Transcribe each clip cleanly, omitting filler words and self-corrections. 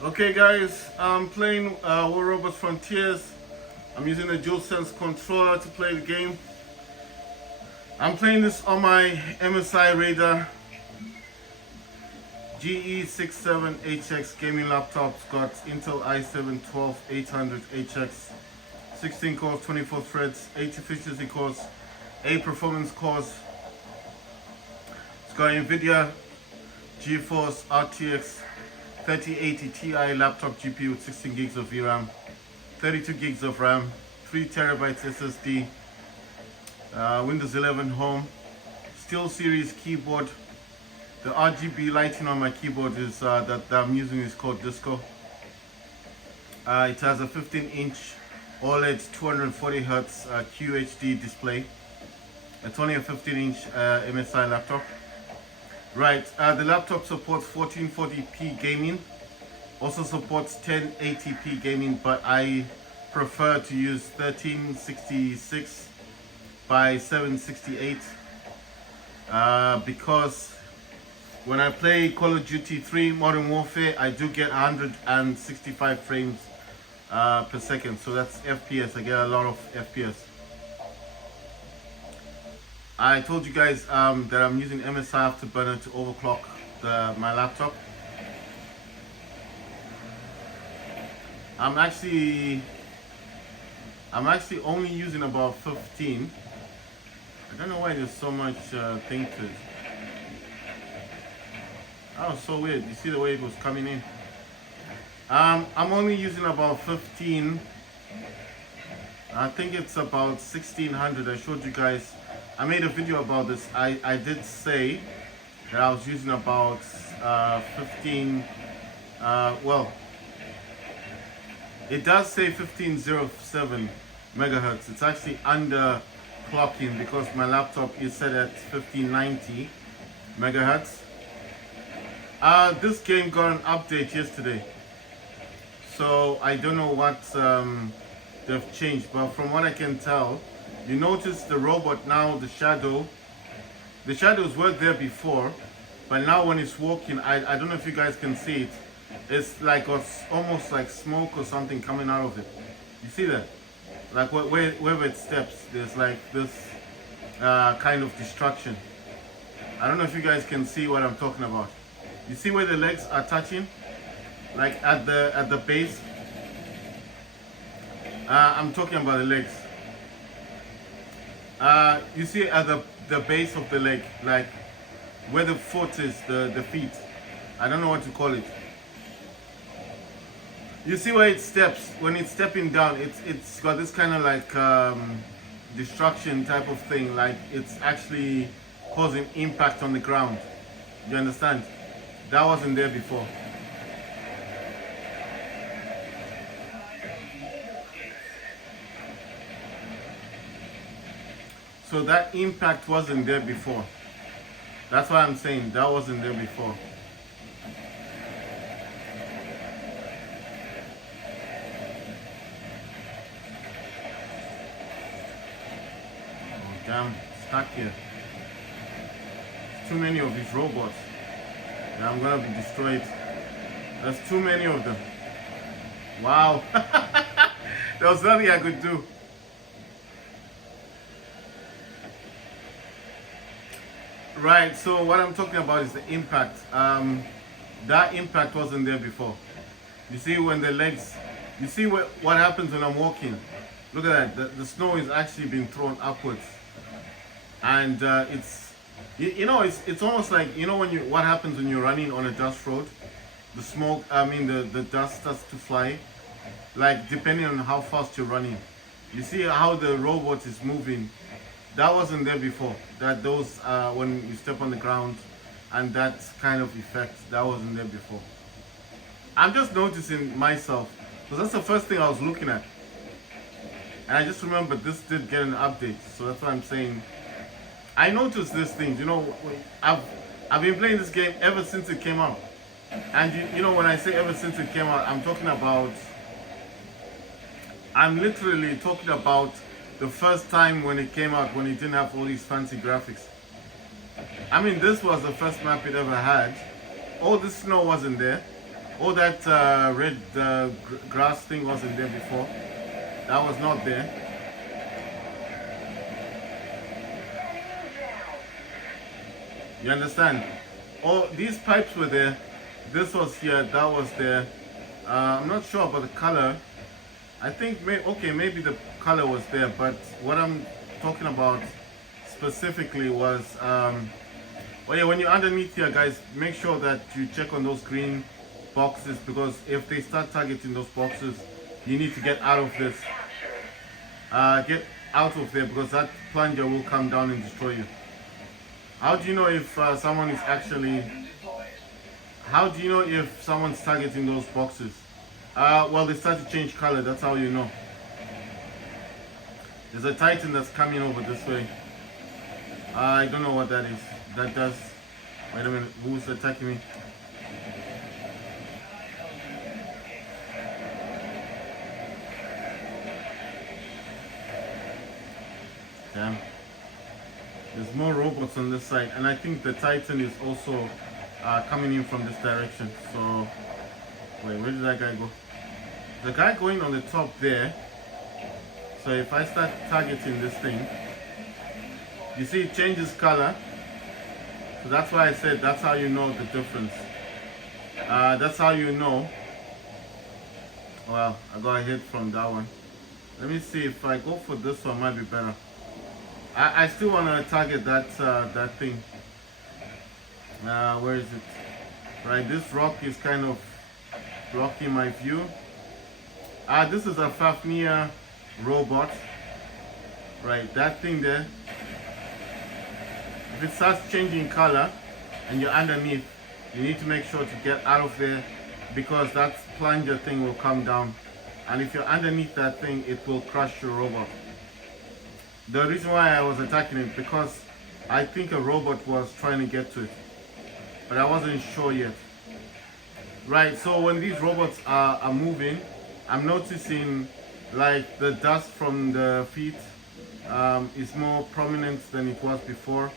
Okay guys, I'm playing War Robots Frontiers. I'm using a DualSense controller to play the game. I'm playing this on my MSI Raider GE67HX gaming laptop. It's got Intel i7-12800HX, 16 cores, 24 threads, 8 efficiency cores, 8 performance cores. It's got NVIDIA GeForce RTX 3080 Ti laptop GPU with 16 gigs of VRAM, 32 gigs of RAM, 3 terabytes SSD, Windows 11 Home, SteelSeries keyboard. The RGB lighting on my keyboard is that I'm using is called Disco. It has a 15-inch OLED 240Hz QHD display. It's only a 15-inch MSI laptop. Right, the laptop supports 1440p gaming, also supports 1080p gaming, but I prefer to use 1366 by 768 because when I play Call of Duty 3 Modern Warfare, I do get 165 frames per second, so that's FPS. I get a lot of FPS. I told you guys that I'm using MSI Afterburner to overclock my laptop. I'm actually only using about 15. I don't know why there's so much thing to it. That was so weird. You see the way it was coming in. I'm only using about 15. I think it's about 1600. I showed you guys. I made a video about this. I did say that I was using about 15. Well, it does say 1507 megahertz. It's actually under clocking because my laptop is set at 1590 megahertz. This game got an update yesterday, so I don't know what they've changed, but from what I can tell, you notice the robot now, the shadows were there before, but now when it's walking, I don't know if you guys can see it, it's like almost like smoke or something coming out of it. You see that? Like wherever it steps, there's like this kind of destruction. I don't know if you guys can see what I'm talking about. You see where the legs are touching? Like at the base? I'm talking about the legs. You see at the base of the leg, like where the foot is, the feet. I don't know what to call it. You see where it steps, when it's stepping down, it's got this kind of like destruction type of thing, like it's actually causing impact on the ground. You understand? That wasn't there before. So that impact wasn't there before. That's why I'm saying that wasn't there before. Oh, damn, stuck here. Too many of these robots. And I'm gonna be destroyed. There's too many of them. Wow. There was nothing I could do. Right, so what I'm talking about is the impact. That impact wasn't there before. You see when the legs, you see what happens when I'm walking. Look at that, the snow is actually being thrown upwards. And it's, you know, it's almost like, you know what happens when you're running on a dust road? The smoke, the dust starts to fly. Like depending on how fast you're running. You see how the robot is moving. That wasn't there before. That those when you step on the ground and that kind of effect, that wasn't there before. I'm just noticing myself because that's the first thing I was looking at, and I just remembered this did get an update, so that's why I'm saying I noticed these things. You know, I've been playing this game ever since it came out, and you know when I say ever since it came out, I'm literally talking about the first time when it came out, when it didn't have all these fancy graphics. I mean, this was the first map it ever had. All the snow wasn't there. All that red grass thing wasn't there before. That was not there. You understand? All these pipes were there. This was here. That was there. I'm not sure about the color. I think maybe the color was there, but what I'm talking about specifically was oh yeah, when you're underneath here, guys, make sure that you check on those green boxes, because if they start targeting those boxes, you need to get out of this. Get out of there, because that plunger will come down and destroy you. How do you know if someone is actually... How do you know if someone's targeting those boxes? Well, they start to change color, that's how you know. There's a Titan that's coming over this way. I don't know what that is. That does... Wait a minute, who's attacking me? Damn. There's more robots on this side, and I think the Titan is also coming in from this direction. So, wait, where did that guy go? The guy going on the top there. So if I start targeting this thing, you see it changes color. So that's why I said that's how you know the difference. That's how you know. Well, I got a hit from that one. Let me see if I go for this one, might be better. I still want to target that thing. Where is it? Right, this rock is kind of blocking my view. This is a Fafnir robot. Right, that thing there. If it starts changing color and you're underneath, you need to make sure to get out of there, because that plunger thing will come down. And if you're underneath that thing, it will crush your robot. The reason why I was attacking it, because I think a robot was trying to get to it, but I wasn't sure yet. Right, so when these robots are moving, I'm noticing like the dust from the feet is more prominent than it was before,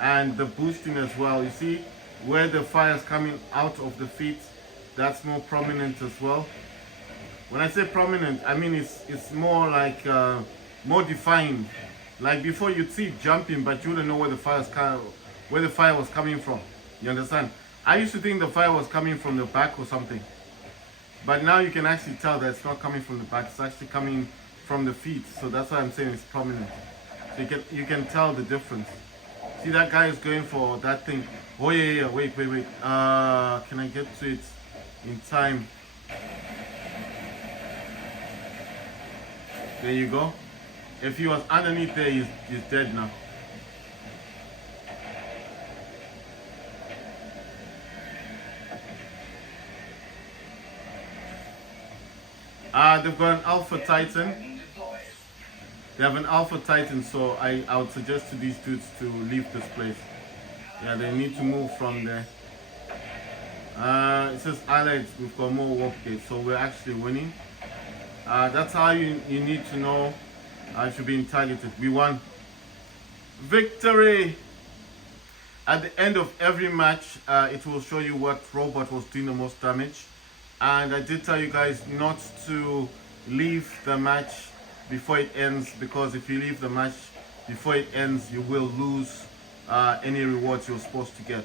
and the boosting as well. You see where the fire is coming out of the feet, that's more prominent as well. When I say prominent, I mean it's more like more defined. Like before, you'd see it jumping, but you wouldn't know where the fire was coming from. You understand? I used to think the fire was coming from the back or something, but now you can actually tell that it's not coming from the back. It's actually coming from the feet. So that's why I'm saying it's prominent. So you can tell the difference. See, that guy is going for that thing. Oh yeah. Wait. Can I get to it in time? There you go. If he was underneath there, he's dead now. They've got an Alpha Titan. They have an Alpha Titan, so I would suggest to these dudes to leave this place. Yeah, they need to move from there. It says allied, we've got more warp gates, so we're actually winning. That's how you need to know if you're being targeted. We won. Victory! At the end of every match, it will show you what robot was doing the most damage. And I did tell you guys not to leave the match before it ends, because if you leave the match before it ends, you will lose any rewards you're supposed to get.